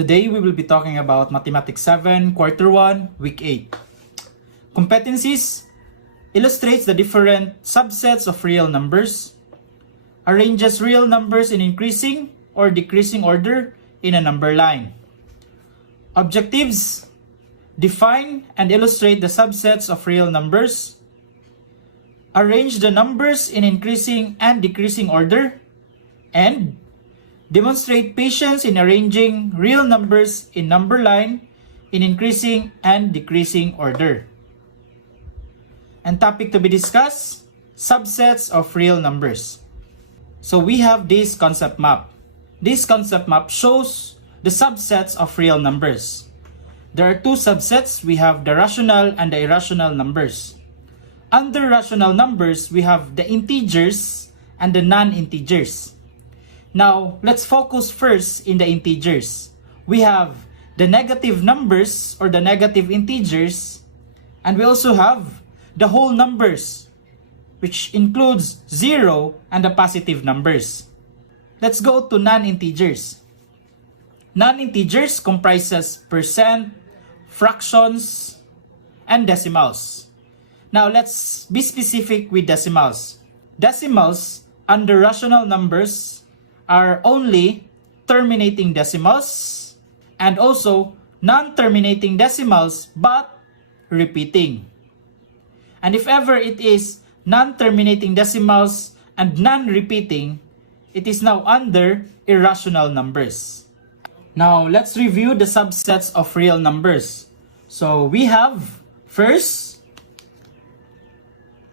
Today we will be talking about Mathematics 7, Quarter 1, Week 8. Competencies illustrates the different subsets of real numbers, arranges real numbers in increasing or decreasing order in a number line. Objectives define and illustrate the subsets of real numbers, arrange the numbers in increasing and decreasing order, and demonstrate patience in arranging real numbers in number line in increasing and decreasing order. And topic to be discussed, subsets of real numbers. So we have this concept map. This concept map shows the subsets of real numbers. There are two subsets. We have the rational and the irrational numbers. Under rational numbers, we have the integers and the non-integers. Now, let's focus first in the integers. We have the negative numbers or the negative integers, and we also have the whole numbers, which includes 0 and the positive numbers. Let's go to non-integers. Non-integers comprises percent, fractions, and decimals. Now, let's be specific with decimals. Decimals under rational numbers are only terminating decimals and also non-terminating decimals but repeating. And if ever it is non-terminating decimals and non-repeating, it is now under irrational numbers. Now, let's review the subsets of real numbers. So, we have first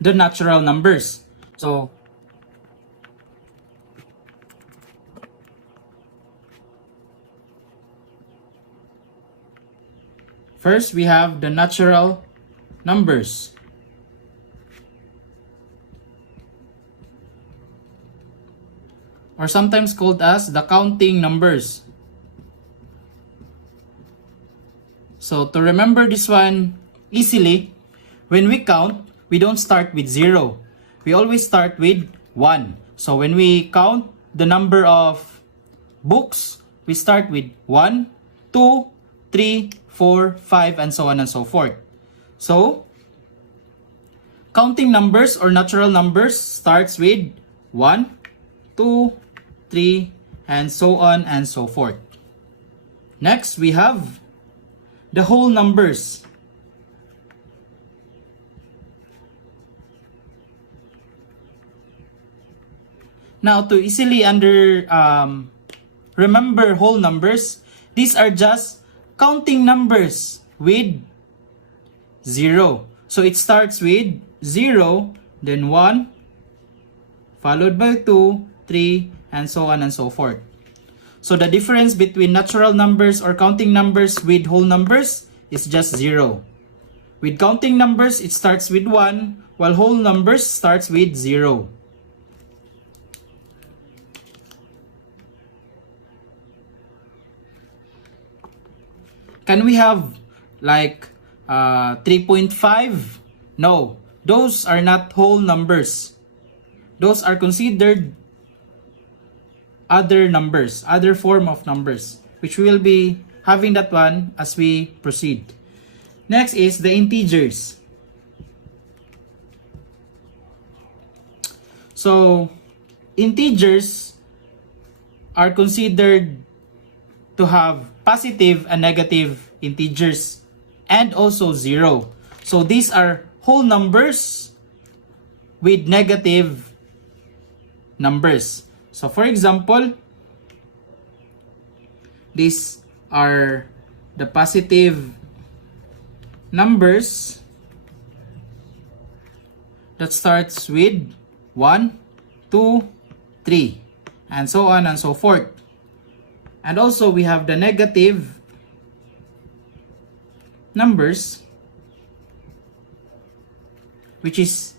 the natural numbers. So, first, we have the natural numbers. Or sometimes called as the counting numbers. So to remember this one easily, when we count, we don't start with 0. We always start with 1. So when we count the number of books, we start with 1, 2, 3, 4, 5, and so on and so forth. So, counting numbers or natural numbers starts with 1, 2, 3, and so on and so forth. Next, we have the whole numbers. Now, to easily remember whole numbers, these are just counting numbers with 0. So it starts with 0, then 1, followed by 2, 3, and so on and so forth. So the difference between natural numbers or counting numbers with whole numbers is just 0. With counting numbers, it starts with 1, while whole numbers starts with 0. Can we have like 3.5? No, those are not whole numbers. Those are considered other numbers, other form of numbers, which we will be having that one as we proceed. Next is the integers. So, integers are considered to have positive and negative integers and also 0. So these are whole numbers with negative numbers. So for example, these are the positive numbers that starts with 1, 2, 3, and so on and so forth. And also we have the negative numbers, which is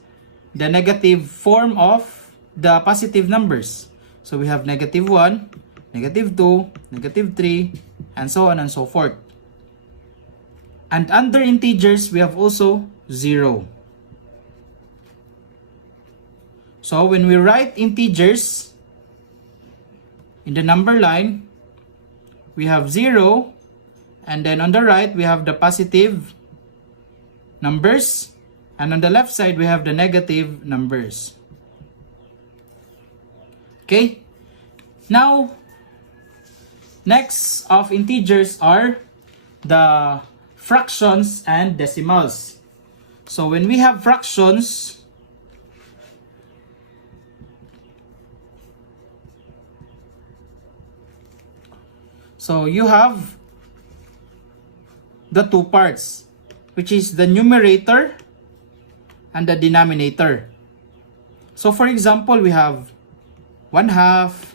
the negative form of the positive numbers. So we have negative 1, negative 2, negative 3, and so on and so forth. And under integers, we have also 0. So when we write integers in the number line, we have 0, and then on the right, we have the positive numbers, and on the left side, we have the negative numbers. Okay? Now, next of integers are the fractions and decimals. So when we have fractions, so you have the two parts, which is the numerator and the denominator. So for example, we have 1/2,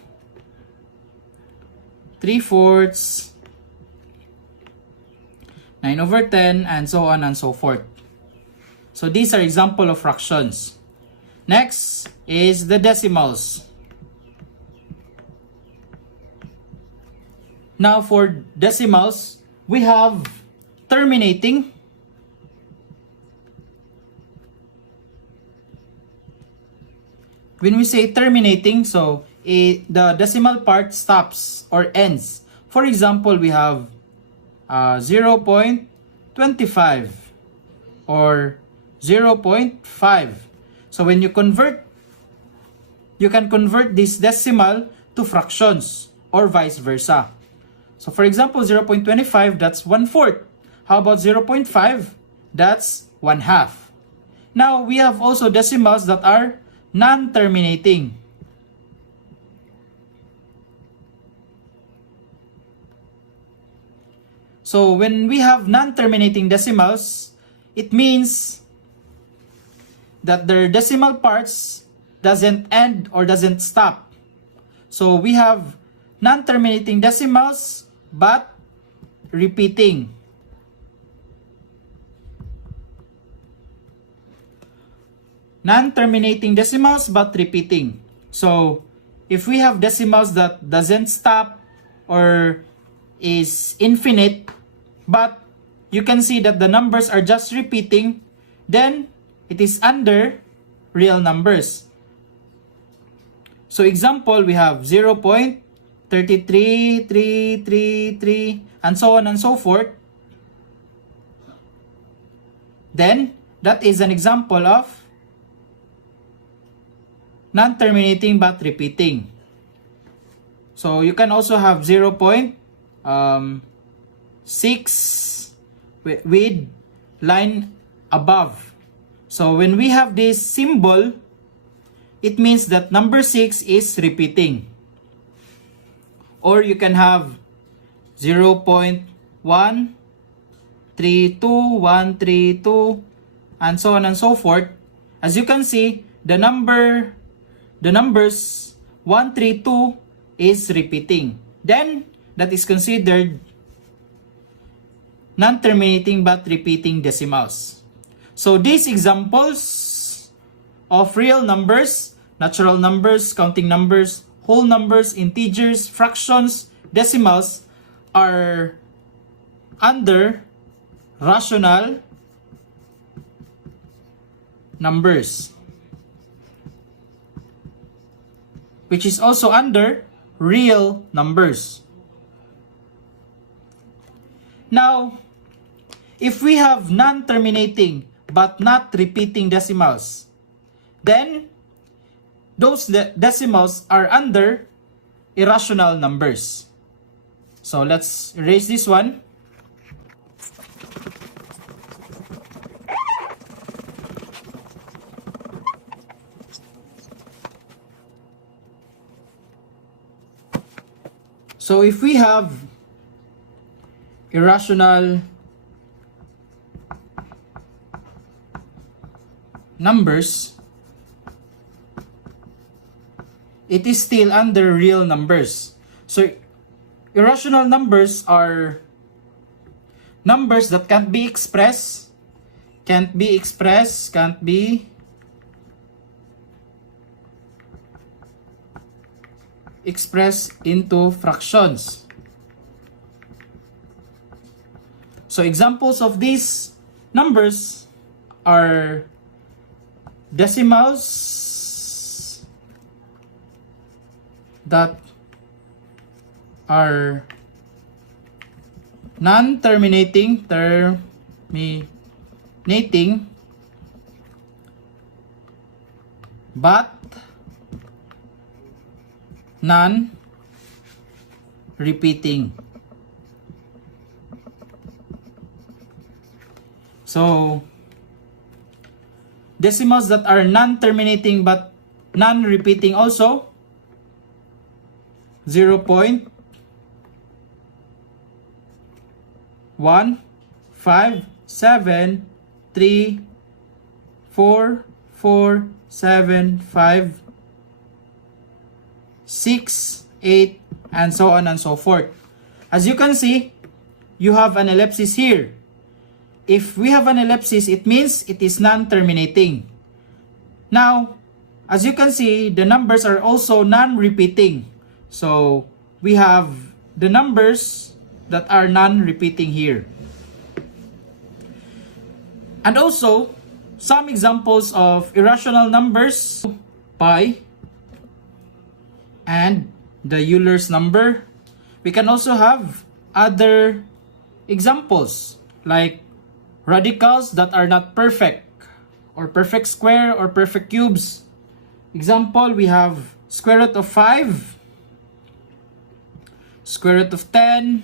3/4, 9/10, and so on and so forth. So these are example of fractions. Next is the decimals. Now for decimals, we have terminating, when we say terminating, so the decimal part stops or ends. For example, we have 0.25 or 0.5. So when you convert, you can convert this decimal to fractions or vice versa. So for example, 0.25, that's 1/4. How about 0.5? That's 1/2. Now, we have also decimals that are non-terminating. So when we have non-terminating decimals, it means that their decimal parts doesn't end or doesn't stop. So we have non-terminating decimals but repeating. Non-terminating decimals but repeating. So if we have decimals that doesn't stop or is infinite, but you can see that the numbers are just repeating, then it is under real numbers. So example, we have 0.33333 and so on and so forth. Then that is an example of non-terminating but repeating. So you can also have 0.6 with line above. So when we have this symbol, it means that number 6 is repeating. Or you can have 0.132, and so on and so forth. As you can see, the numbers 132 is repeating. Then that is considered non-terminating but repeating decimals. So these examples of real numbers, natural numbers, counting numbers, whole numbers, integers, fractions, decimals are under rational numbers, which is also under real numbers. Now, if we have non-terminating but not repeating decimals, then those decimals are under irrational numbers. So let's erase this one. So if we have irrational numbers, it is still under real numbers. So irrational numbers are numbers that can't be expressed into fractions. So examples of these numbers are decimals that are non-terminating, but non-repeating. So, decimals that are non-terminating but non-repeating also, 0.157344756, and so on and so forth. As you can see, you have an ellipsis here. If we have an ellipsis, it means it is non-terminating. Now, as you can see, the numbers are also non-repeating. So, we have the numbers that are non-repeating here. And also, some examples of irrational numbers, pi, and the Euler's number. We can also have other examples like radicals that are not perfect, or perfect square or perfect cubes. Example, we have square root of 5, square root of 10,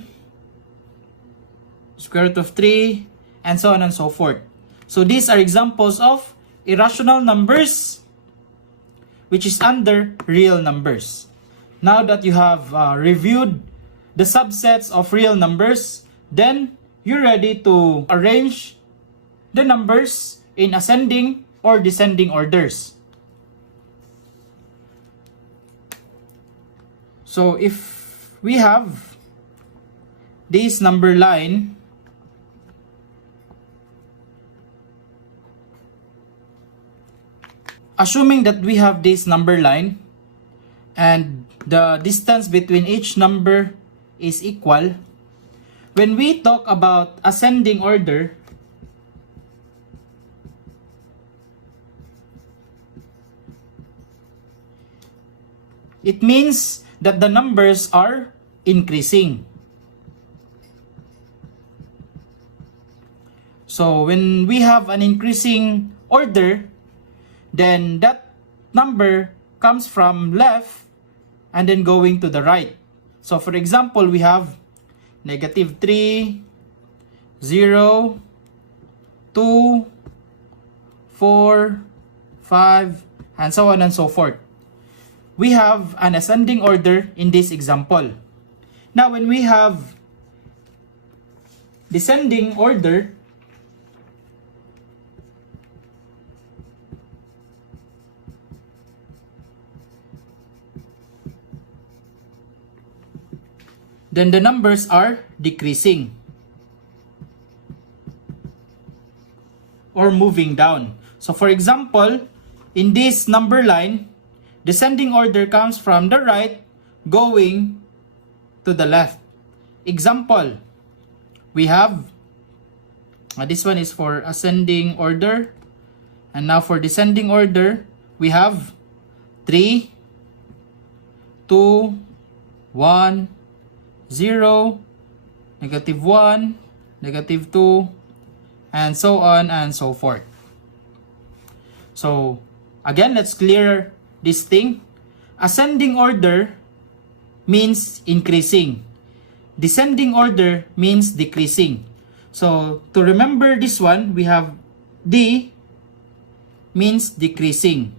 square root of 3, and so on and so forth. So these are examples of irrational numbers which is under real numbers. Now that you have reviewed the subsets of real numbers, then you're ready to arrange the numbers in ascending or descending orders. So if we have this number line, assuming that we have this number line and the distance between each number is equal, when we talk about ascending order, it means that the numbers are increasing. So when we have an increasing order, then that number comes from left and then going to the right. So for example, we have -3, 0, 2, 4, 5, and so on and so forth. We have an ascending order in this example. Now when we have descending order, then the numbers are decreasing or moving down. So for example, in this number line, descending order comes from the right going to the left. Example, we have, this one is for ascending order, and now for descending order, we have 3, 2, 1, 0, -1, -2, and so on and so forth. So again, let's clear this thing. Ascending order means increasing. Descending order means decreasing. So to remember this one, we have D means decreasing.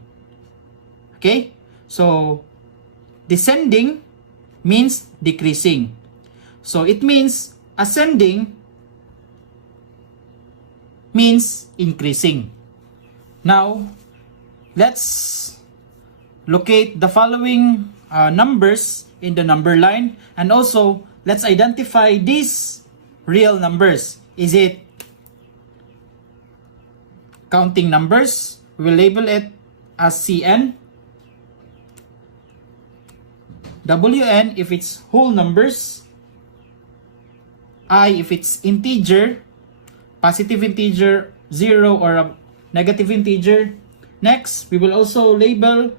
Okay? So descending means decreasing. So it means ascending means increasing. Now, let's locate the following numbers in the number line, and also let's identify these real numbers. Is it counting numbers? We will label it as Cn. Wn if it's whole numbers. I if it's integer, positive integer, 0, or a negative integer. Next, we will also label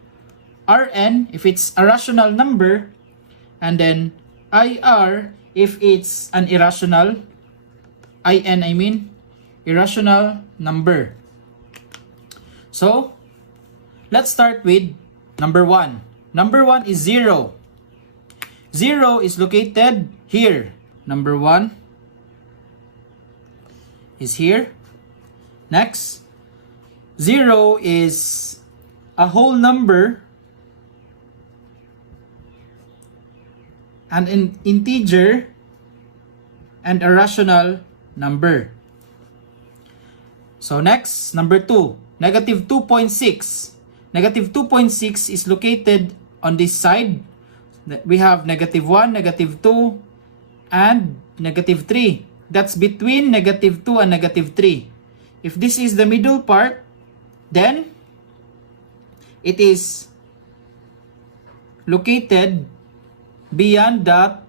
Rn if it's a rational number, and then Ir if it's an irrational IN, I mean, irrational number. So, let's start with number 1. Number 1 is 0. 0 is located here. Number 1 is here. Next, 0 is a whole number, an integer, and a rational number. So next, number 2, negative 2.6. Negative 2.6 is located on this side. We have negative 1, negative 2, and negative 3. That's between negative 2 and negative 3. If this is the middle part, then it is located beyond that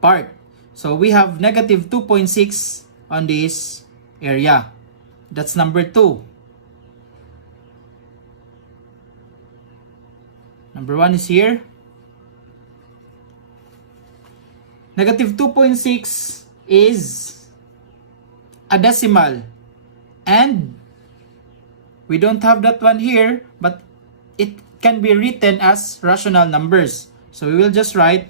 part. So we have negative 2.6 on this area. That's number 2. Number 1 is here. Negative 2.6 is a decimal. And we don't have that one here, but it can be written as rational numbers. So we will just write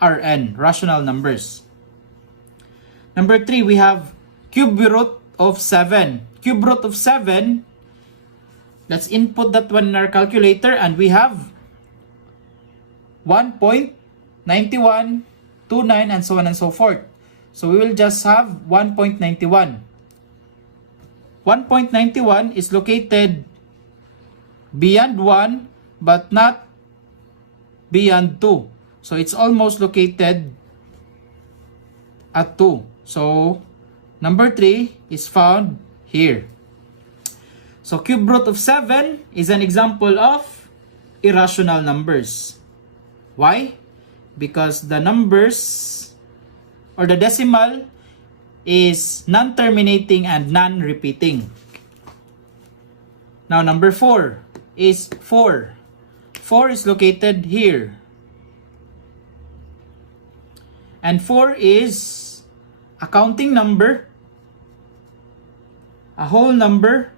Rn, rational numbers. Number 3, we have cube root of 7. Cube root of 7, let's input that one in our calculator, and we have 1.9129 and so on and so forth. So we will just have 1.91. 1.91 is located beyond 1 but not beyond 2. So it's almost located at 2. So number 3 is found here. So cube root of 7 is an example of irrational numbers. Why? Because the numbers or the decimal is non-terminating and non-repeating. Now number 4 is 4. 4 is located here. And 4 is a counting number, a whole number,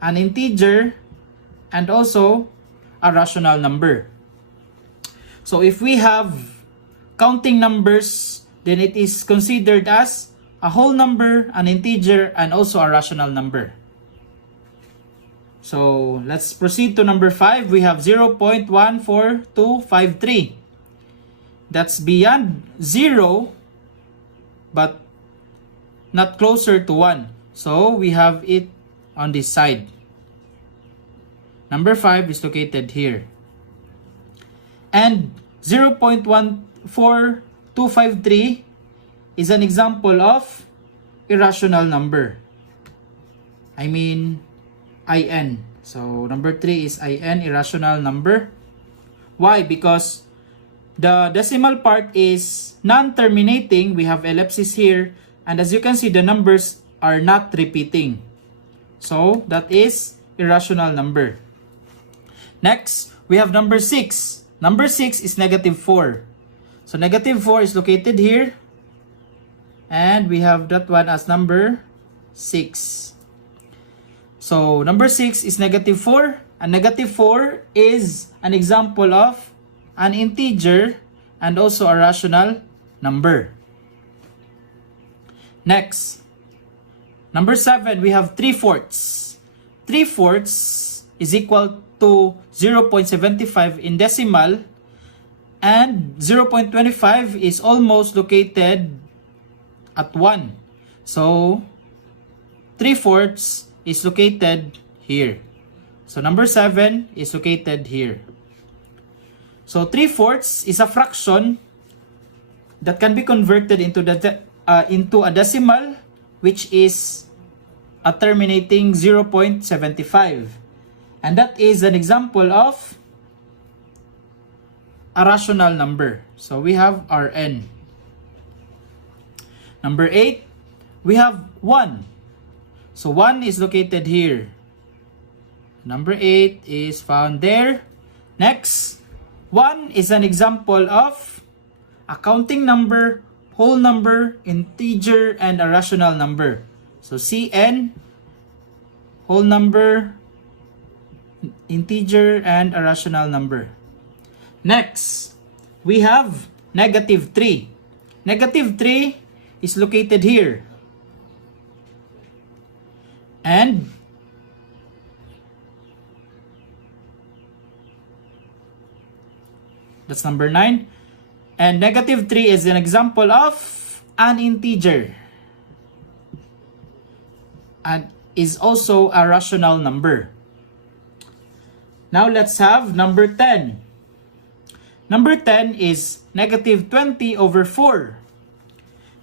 an integer, and also a rational number. So if we have counting numbers, then it is considered as a whole number, an integer, and also a rational number. So let's proceed to number 5. We have 0.14253. That's beyond 0, but not closer to 1. So we have it on this side. Number 5 is located here. And 0.14253 is an example of irrational number. I mean, IN. So number 3 is IN, irrational number. Why? Because the decimal part is non-terminating. We have ellipsis here. And as you can see, the numbers are not repeating. So that is irrational number. Next, we have number 6. Number 6 is negative 4. So negative 4 is located here. And we have that one as number 6. So number 6 is negative 4. And negative 4 is an example of an integer and also a rational number. Next, number 7, we have 3/4. 3/4 is equal to 0.75 in decimal, and 0.25 is almost located at 1. So 3/4 is located here. So number 7 is located here. So 3/4 is a fraction that can be converted into a decimal, which is a terminating 0.75. And that is an example of a rational number. So we have Rn. Number 8, we have 1. So 1 is located here. Number 8 is found there. Next, 1 is an example of a counting number, whole number, integer, and a rational number. So Cn, whole number, integer, and a rational number. Next, we have negative 3. Negative 3 is located here. And that's number 9. And negative 3 is an example of an integer. And is also a rational number. Now let's have number 10. Number 10 is negative 20 over 4.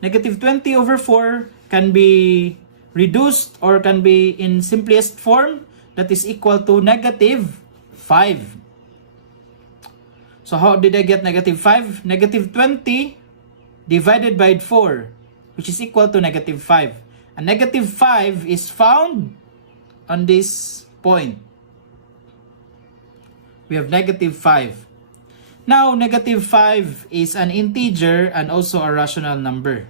Negative 20 over 4 can be reduced or can be in simplest form, that is equal to negative 5. So how did I get negative 5? Negative 20 divided by 4, which is equal to negative 5. And negative 5 is found on this point. We have negative 5. Now, negative 5 is an integer and also a rational number.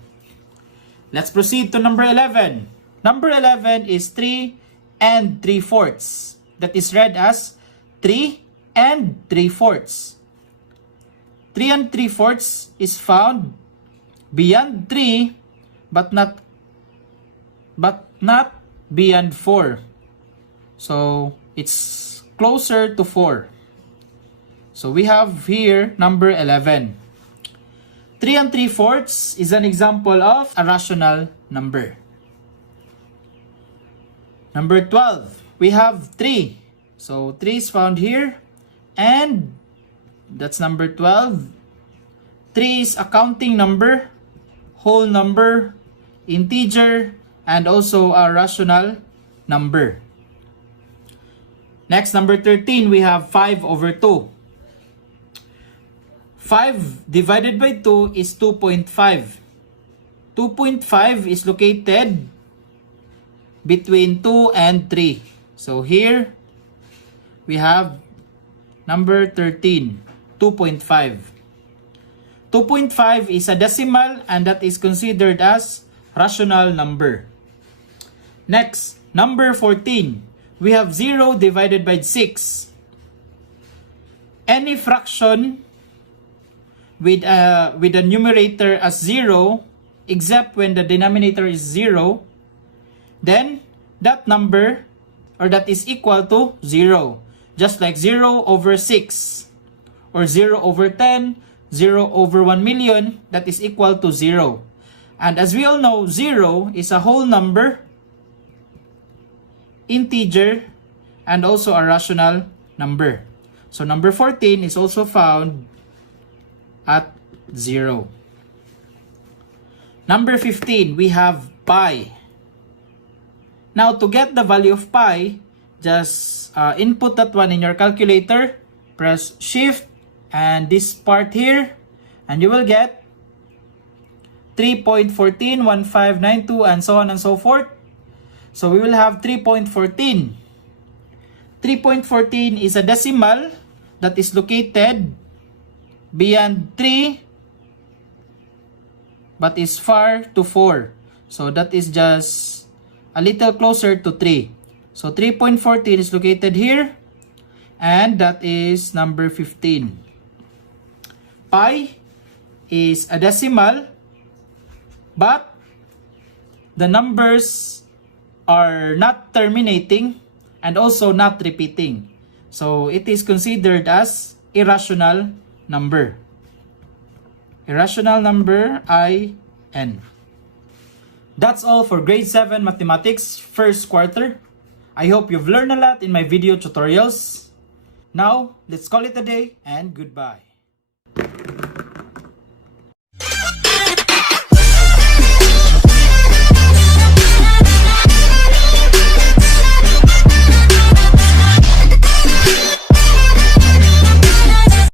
Let's proceed to number 11. Number 11 is 3 and 3/4. That is read as 3 and 3/4. 3 and 3/4 is found beyond 3 but not beyond 4. So, it's closer to 4. So we have here number 11. 3 and 3/4 is an example of a rational number. Number 12, we have 3. So 3 is found here, and that's number 12. 3 is a counting number, whole number, integer, and also a rational number. Next, number 13, we have 5 over 2. 5 divided by 2 is 2.5. 2.5 is located between 2 and 3. So here, we have number 13, 2.5. 2.5 is a decimal and that is considered as rational number. Next, number 14. We have 0 divided by 6. Any fraction with the numerator as 0, except when the denominator is 0, then that number, or that is equal to 0. Just like 0 over 6, or 0 over 10, 0 over 1 million, that is equal to 0. And as we all know, 0 is a whole number, integer, and also a rational number. So number 14 is also found at 0. Number 15, we have pi. Now, to get the value of pi, just input that one in your calculator, press shift, and this part here, and you will get 3.141592 and so on and so forth. So we will have 3.14. 3.14 is a decimal that is located beyond 3 but is far to 4. So that is just a little closer to 3. So 3.14 is located here, and that is number 15. Pi is a decimal, but the numbers are not terminating and also not repeating. So it is considered as irrational number. Irrational number, IN. That's all for grade 7 mathematics first quarter. I hope you've learned a lot in my video tutorials. Now, let's call it a day and goodbye.